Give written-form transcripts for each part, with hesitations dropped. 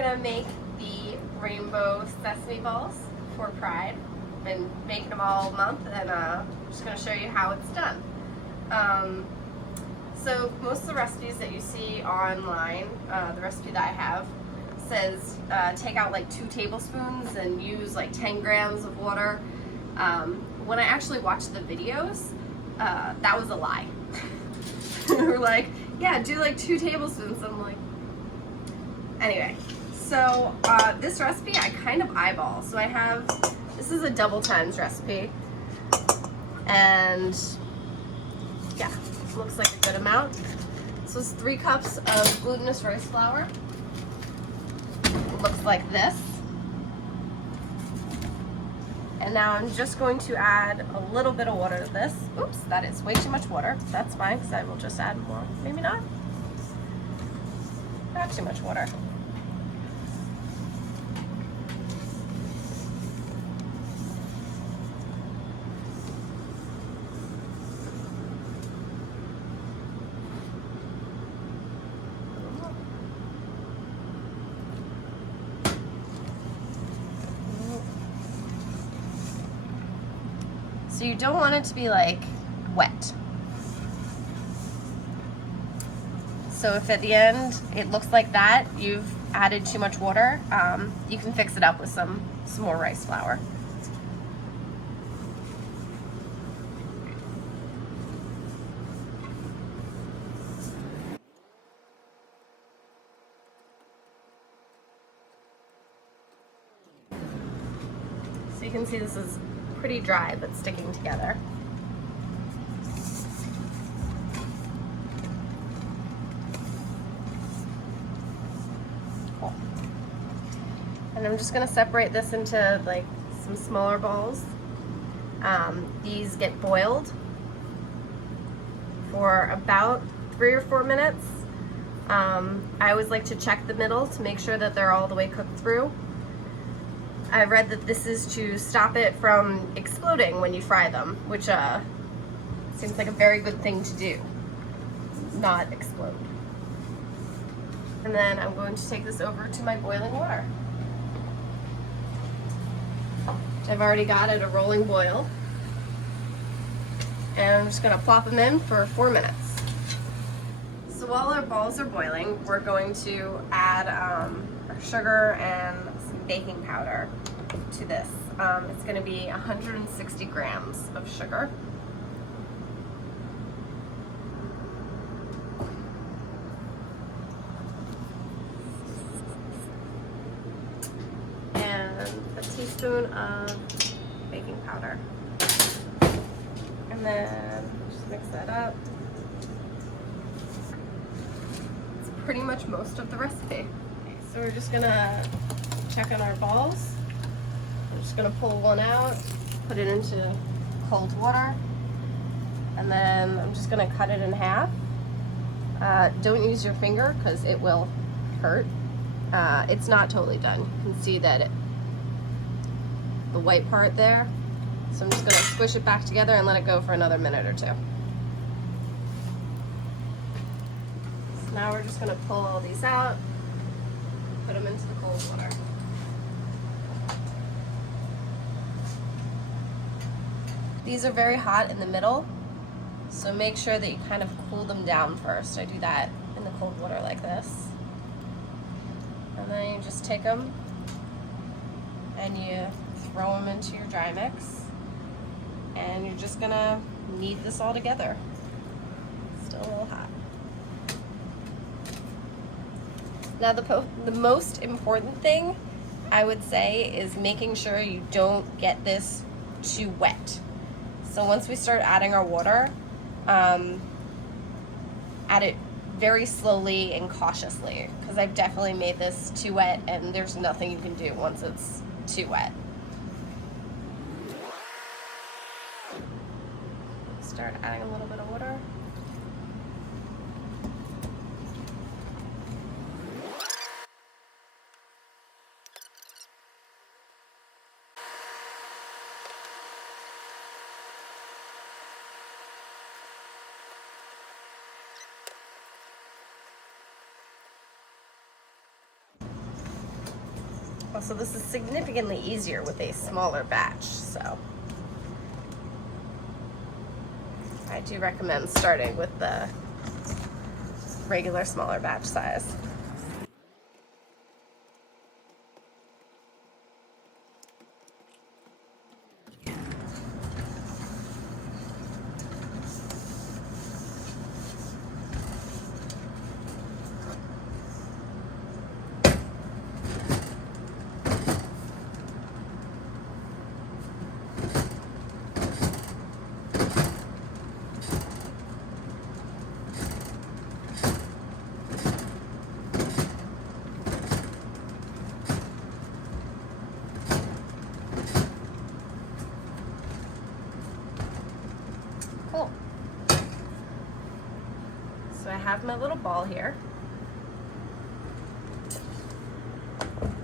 gonna make the rainbow sesame balls for Pride. Been making them all month, and I'm just gonna show you how it's done. So most of the recipes that you see online, the recipe that I have says take out like 2 tablespoons and use like 10 grams of water. When I actually watched the videos, that was a lie. They were like, yeah, do like 2 tablespoons. I'm like, anyway. So this recipe I kind of eyeball. So I have, this is a double times recipe, and yeah, looks like a good amount. So it's 3 cups of glutinous rice flour. It looks like this. And now I'm just going to add a little bit of water to this. Oops, that is way too much water. That's fine, because I will just add more. Maybe not. Not too much water. So you don't want it to be like wet. So if at the end it looks like that, you've added too much water, you can fix it up with some more rice flour. So you can see this is pretty dry but sticking together. Cool. And I'm just going to separate this into like some smaller balls. These get boiled for about 3 or 4 minutes. I always like to check the middle to make sure that they're all the way cooked through. I read that this is to stop it from exploding when you fry them, which seems like a very good thing to do, not explode. And then I'm going to take this over to my boiling water, which I've already got at a rolling boil. And I'm just going to plop them in for 4 minutes. So while our balls are boiling, we're going to add our sugar and some baking powder to this. It's going to be 160 grams of sugar. And a teaspoon of baking powder. And then just mix that up. It's pretty much most of the recipe. So we're just gonna check on our balls. I'm just gonna pull one out, put it into cold water, and then I'm just gonna cut it in half. Don't use your finger because it will hurt. It's not totally done. You can see that the white part there. So I'm just gonna squish it back together and let it go for another minute or 2. So now we're just gonna pull all these out, put them into the cold water. These are very hot in the middle, so make sure that you kind of cool them down first. I do that in the cold water like this. And then you just take them and you throw them into your dry mix. And you're just gonna knead this all together. Still a little hot. Now the most important thing I would say is making sure you don't get this too wet. So once we start adding our water, add it very slowly and cautiously, because I've definitely made this too wet and there's nothing you can do once it's too wet. Start adding a little bit of water. Also, this is significantly easier with a smaller batch, so I do recommend starting with the regular smaller batch size. Cool. So I have my little ball here,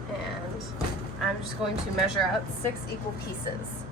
and I'm just going to measure out 6 equal pieces.